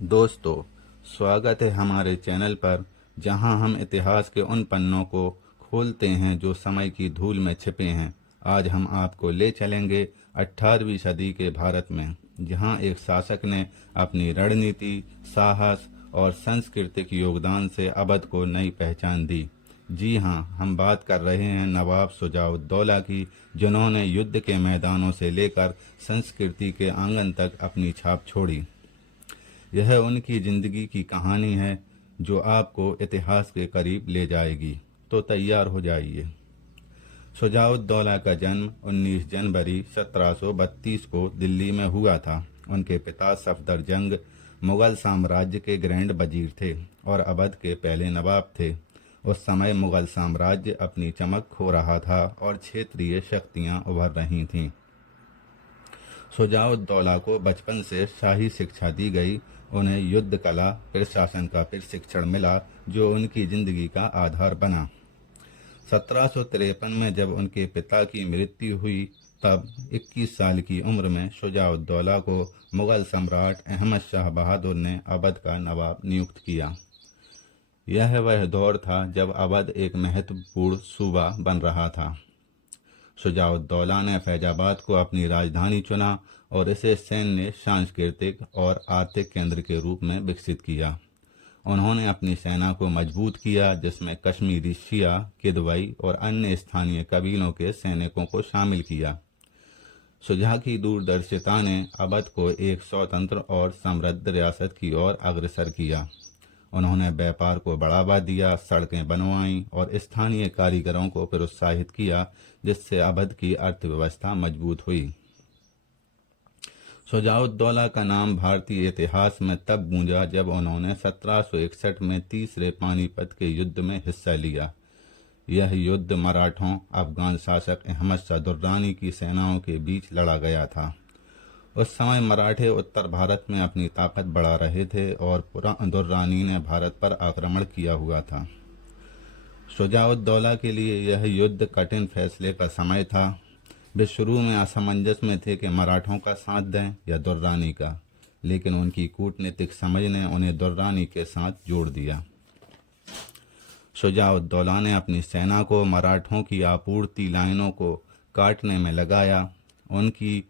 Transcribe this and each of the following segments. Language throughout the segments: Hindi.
दोस्तों, स्वागत है हमारे चैनल पर, जहां हम इतिहास के उन पन्नों को खोलते हैं जो समय की धूल में छिपे हैं। आज हम आपको ले चलेंगे 18वीं सदी के भारत में, जहां एक शासक ने अपनी रणनीति, साहस और सांस्कृतिक योगदान से अवध को नई पहचान दी। जी हाँ, हम बात कर रहे हैं नवाब शुजाउद्दौला की, जिन्होंने युद्ध के मैदानों से लेकर संस्कृति के आंगन तक अपनी छाप छोड़ी। यह उनकी जिंदगी की कहानी है जो आपको इतिहास के करीब ले जाएगी। तो तैयार हो जाइए। शुजाउद्दौला का जन्म 19 जनवरी 1732 को दिल्ली में हुआ था। उनके पिता सफदरजंग मुगल साम्राज्य के ग्रैंड वजीर थे और अवध के पहले नवाब थे। उस समय मुगल साम्राज्य अपनी चमक खो रहा था और क्षेत्रीय शक्तियां उभर रही थीं। शुजाउद्दौला को बचपन से शाही शिक्षा दी गई। उन्हें युद्ध कला, प्रशासन का प्रशिक्षण मिला, जो उनकी जिंदगी का आधार बना। 1753 में जब उनके पिता की मृत्यु हुई, तब 21 साल की उम्र में शुजाउद्दौला को मुगल सम्राट अहमद शाह बहादुर ने अवध का नवाब नियुक्त किया। यह वह दौर था जब अवध एक महत्वपूर्ण सूबा बन रहा था। शुजाउद्दौला ने फैजाबाद को अपनी राजधानी चुना और इसे सैन्य, सांस्कृतिक और आर्थिक केंद्र के रूप में विकसित किया। उन्होंने अपनी सेना को मजबूत किया, जिसमें कश्मीरी शिया, किदवई और अन्य स्थानीय कबीलों के सैनिकों को शामिल किया। शुजा की दूरदर्शिता ने अवध को एक स्वतंत्र और समृद्ध रियासत की ओर अग्रसर किया। उन्होंने व्यापार को बढ़ावा दिया, सड़कें बनवाईं और स्थानीय कारीगरों को प्रोत्साहित किया, जिससे अवध की अर्थव्यवस्था मजबूत हुई। शुजाउद्दौला का नाम भारतीय इतिहास में तब गूंजा जब उन्होंने 1761 में तीसरे पानीपत के युद्ध में हिस्सा लिया। यह युद्ध मराठों, अफगान शासक अहमद शाह दुर्रानी की सेनाओं के बीच लड़ा गया था। उस समय मराठे उत्तर भारत में अपनी ताकत बढ़ा रहे थे और दुर्रानी ने भारत पर आक्रमण किया हुआ था। शुजाउद्दौला के लिए यह युद्ध कठिन फैसले का समय था। वे शुरू में असमंजस में थे कि मराठों का साथ दें या दुर्रानी का, लेकिन उनकी कूटनीतिक समझ ने उन्हें दुर्रानी के साथ जोड़ दिया। शुजाउद्दौला ने अपनी सेना को मराठों की आपूर्ति लाइनों को काटने में लगाया। उनकी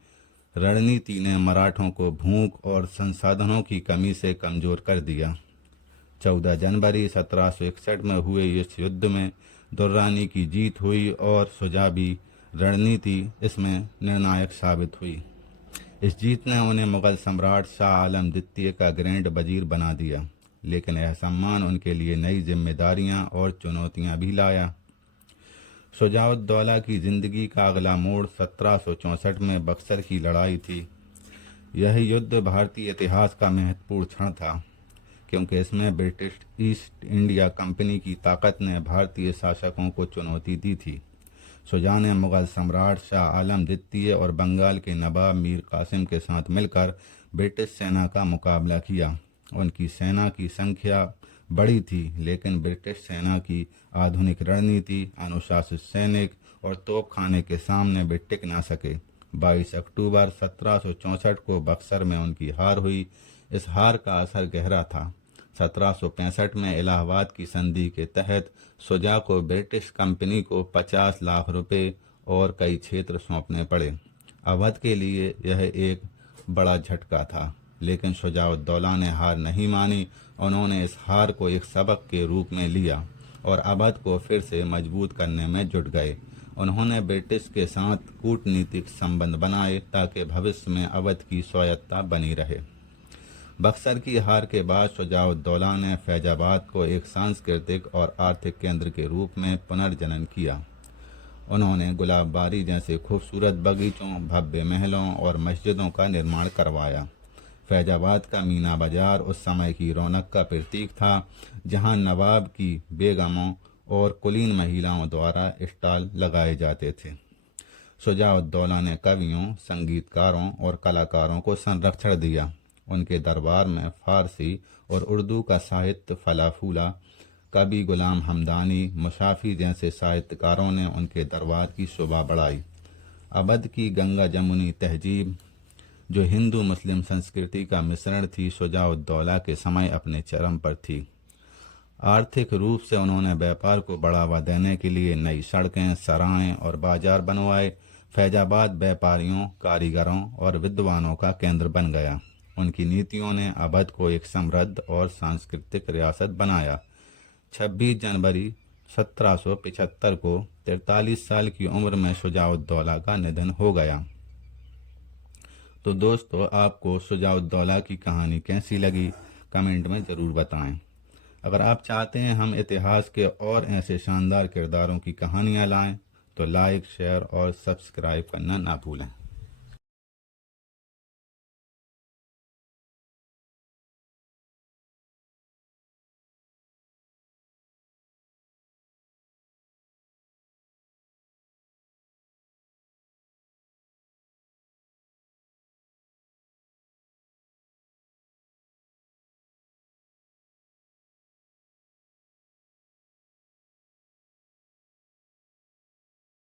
रणनीति ने मराठों को भूख और संसाधनों की कमी से कमजोर कर दिया। 14 जनवरी 1761 में हुए इस युद्ध में दुर्रानी की जीत हुई और शुजा की रणनीति इसमें निर्णायक साबित हुई। इस जीत ने उन्हें मुगल सम्राट शाह आलम द्वितीय का ग्रैंड वजीर बना दिया, लेकिन यह सम्मान उनके लिए नई जिम्मेदारियां और चुनौतियां भी लाया। शुजाउद्दौला की जिंदगी का अगला मोड़ 1764 में बक्सर की लड़ाई थी। यह युद्ध भारतीय इतिहास का महत्वपूर्ण क्षण था, क्योंकि इसमें ब्रिटिश ईस्ट इंडिया कंपनी की ताकत ने भारतीय शासकों को चुनौती दी थी। शुजा ने मुगल सम्राट शाह आलम द्वितीय और बंगाल के नवाब मीर कासिम के साथ मिलकर ब्रिटिश सेना का मुकाबला किया। उनकी सेना की संख्या बड़ी थी, लेकिन ब्रिटिश सेना की आधुनिक रणनीति, अनुशासित सैनिक और तोपखाने के सामने वे टिक न सके। 22 अक्टूबर 1764 को बक्सर में उनकी हार हुई। इस हार का असर गहरा था। 1765 में इलाहाबाद की संधि के तहत शुजा को ब्रिटिश कंपनी को 50 लाख रुपए और कई क्षेत्र सौंपने पड़े। अवध के लिए यह एक बड़ा झटका था, लेकिन शुजाउद्दौला ने हार नहीं मानी। उन्होंने इस हार को एक सबक के रूप में लिया और अवध को फिर से मजबूत करने में जुट गए। उन्होंने ब्रिटिश के साथ कूटनीतिक संबंध बनाए ताकि भविष्य में अवध की स्वायत्तता बनी रहे। बक्सर की हार के बाद शुजाउद्दौला ने फैजाबाद को एक सांस्कृतिक और आर्थिक केंद्र के रूप में पुनर्जनन किया। उन्होंने गुलाबबारी जैसे खूबसूरत बगीचों, भव्य महलों और मस्जिदों का निर्माण करवाया। फैजाबाद का मीना बाजार उस समय की रौनक का प्रतीक था, जहां नवाब की बेगमों और कुलीन महिलाओं द्वारा स्टॉल लगाए जाते थे। शुजाउद्दौला ने कवियों, संगीतकारों और कलाकारों को संरक्षण दिया। उनके दरबार में फारसी और उर्दू का साहित्य फला फूला। कवि गुलाम हमदानी, मुशाफी जैसे साहित्यकारों ने उनके दरबार की शोभा बढ़ाई। अवध की गंगा जमुनी तहजीब जो हिंदू मुस्लिम संस्कृति का मिश्रण थी, शुजाउद्दौला के समय अपने चरम पर थी। आर्थिक रूप से उन्होंने व्यापार को बढ़ावा देने के लिए नई सड़कें, सराय और बाजार बनवाए। फैजाबाद व्यापारियों, कारीगरों और विद्वानों का केंद्र बन गया। उनकी नीतियों ने अवध को एक समृद्ध और सांस्कृतिक रियासत बनाया। 26 जनवरी 1775 को 43 साल की उम्र में शुजाउद्दौला का निधन हो गया। तो दोस्तों, आपको शुजाउद्दौला की कहानी कैसी लगी, कमेंट में ज़रूर बताएं। अगर आप चाहते हैं हम इतिहास के और ऐसे शानदार किरदारों की कहानियाँ लाएं, तो लाइक, शेयर और सब्सक्राइब करना ना भूलें।